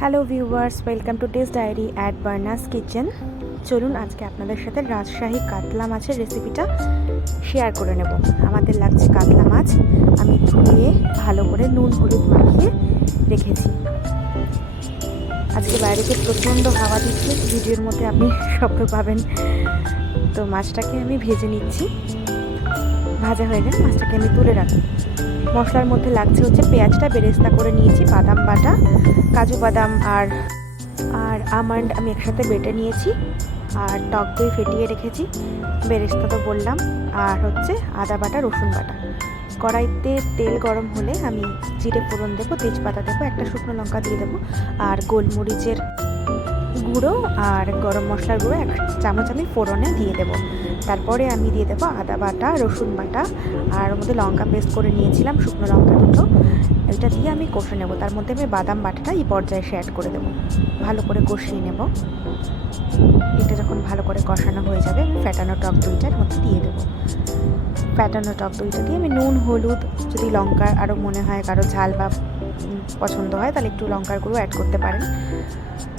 Hello viewers, welcome to test diary at Barna's kitchen. চলুন আজকে আপনাদের সাথে রাজশাহী কাতলা মাছের রেসিপিটা শেয়ার করে নেব। আমাদের লাগছে কাতলা মাছ, আমি ধুয়ে ভালো করে নুন হলুদ মাখিয়ে রেখেছি। আজকে বাইরেতে প্রচণ্ড হাওয়া দিচ্ছে, ভিডিওর মধ্যে আপনি শব্দ পাবেন। তো মাছটাকে আমি ভেজে নিচ্ছি। ভাজা হয়ে গেলে মাছটাকে আমি তুলে রাখি। মশলার মধ্যে লাগছে হচ্ছে পেঁয়াজটা বেরেস্তা করে নিয়েছি, বাদাম বাটা, কাজু বাদাম আর আমন্ড আমি একসাথে বেটে নিয়েছি, আর টক দই ফেটিয়ে রেখেছি, বেরেস্তা তো বললাম, আর হচ্ছে আদা বাটা রসুন বাটা। কড়াইতে তেল গরম হলে আমি জিরে ফোড়ন দেবো, তেজপাতা দেবো, একটা শুকনো লঙ্কা দিয়ে দেবো, আর গোলমরিচের গুঁড়ো আর গরম মশলার গুঁড়ো 1 চামচ আমি ফোড়নে দিয়ে দেবো। তারপরে আমি দিয়ে দেবো আদা বাটা রসুন বাটা, আর ওর মধ্যে লঙ্কা পেস্ট করে নিয়েছিলাম, শুকনো লঙ্কা দুটো, এটা দিয়ে আমি কষে নেব। তার মধ্যে আমি বাদাম বাটাটা এই পর্যায়ে অ্যাড করে দেবো, ভালো করে কষিয়ে নেব। এটা যখন ভালো করে কষানো হয়ে যাবে, আমি ফ্যাটানো টক দইটার মধ্যে দিয়ে দেবো। ফ্যাটানো টক দইটা দিয়ে আমি নুন হলুদ, যদি লঙ্কার আরও মনে হয় কারো ঝাল বা পছন্দ হয় তাহলে একটু লঙ্কার গুঁড়ো অ্যাড করতে পারেন,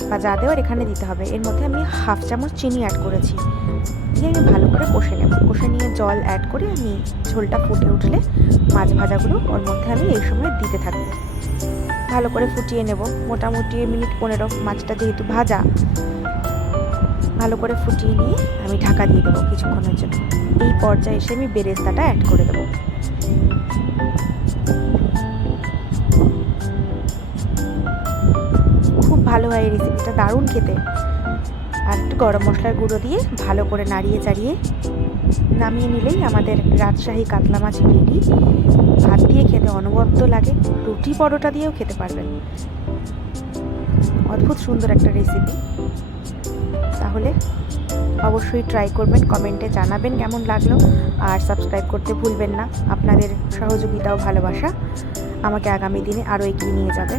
বা যা দেওয়ার এখানে দিতে হবে। এর মধ্যে আমি 1/2 চামচ চিনি অ্যাড করেছি, দিয়ে আমি ভালো করে কষে নেব। কষে নিয়ে জল অ্যাড করে আমি ঝোলটা ফুটে উঠলে মাছ ভাজাগুলো ওর মধ্যে আমি এই সময় দিতে থাকবো। ভালো করে ফুটিয়ে নেব, মোটামুটি মিনিট 15। মাছটা যেহেতু ভাজা, ভালো করে ফুটিয়ে নিয়ে আমি ঢাকা দিয়ে দেবো কিছুক্ষণের জন্য। এই পর্যায়ে এসে আমি বেরেস্তাটা অ্যাড করে দেবো। খুব ভালো হয় এই রেসিপিটা, দারুণ খেতে। আর একটু গরম মশলার গুঁড়ো দিয়ে ভালো করে নাড়িয়ে চাড়িয়ে নামিয়ে নিলেই আমাদের রাজশাহী কাতলা মাছ রেডি। ভাত দিয়ে খেতে অনবদ্য লাগে, রুটি পরোটা দিয়েও খেতে পারবেন। অদ্ভুত সুন্দর একটা রেসিপি। তাহলে অবশ্যই ট্রাই করবেন, কমেন্টে জানাবেন কেমন লাগলো, আর সাবস্ক্রাইব করতে ভুলবেন না। আপনাদের সহযোগিতা ও ভালোবাসা আমাকে আগামী দিনে আরও এগিয়ে নিয়ে যাবে।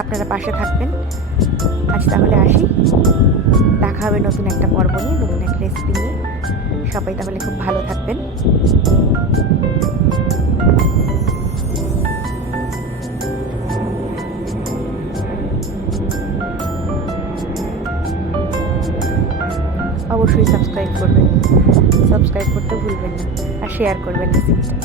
আপনারা পাশে থাকবেন। আজ তাহলে আসি, দেখা হবে নতুন একটা পর্ব নিয়ে, নতুন একটা রেসিপি নিয়ে। সবাই তাহলে খুব ভালো থাকবেন। অবশ্যই সাবস্ক্রাইব করবেন, সাবস্ক্রাইব করতে ভুলবেন না, আর শেয়ার করবেন রেসিপিটা।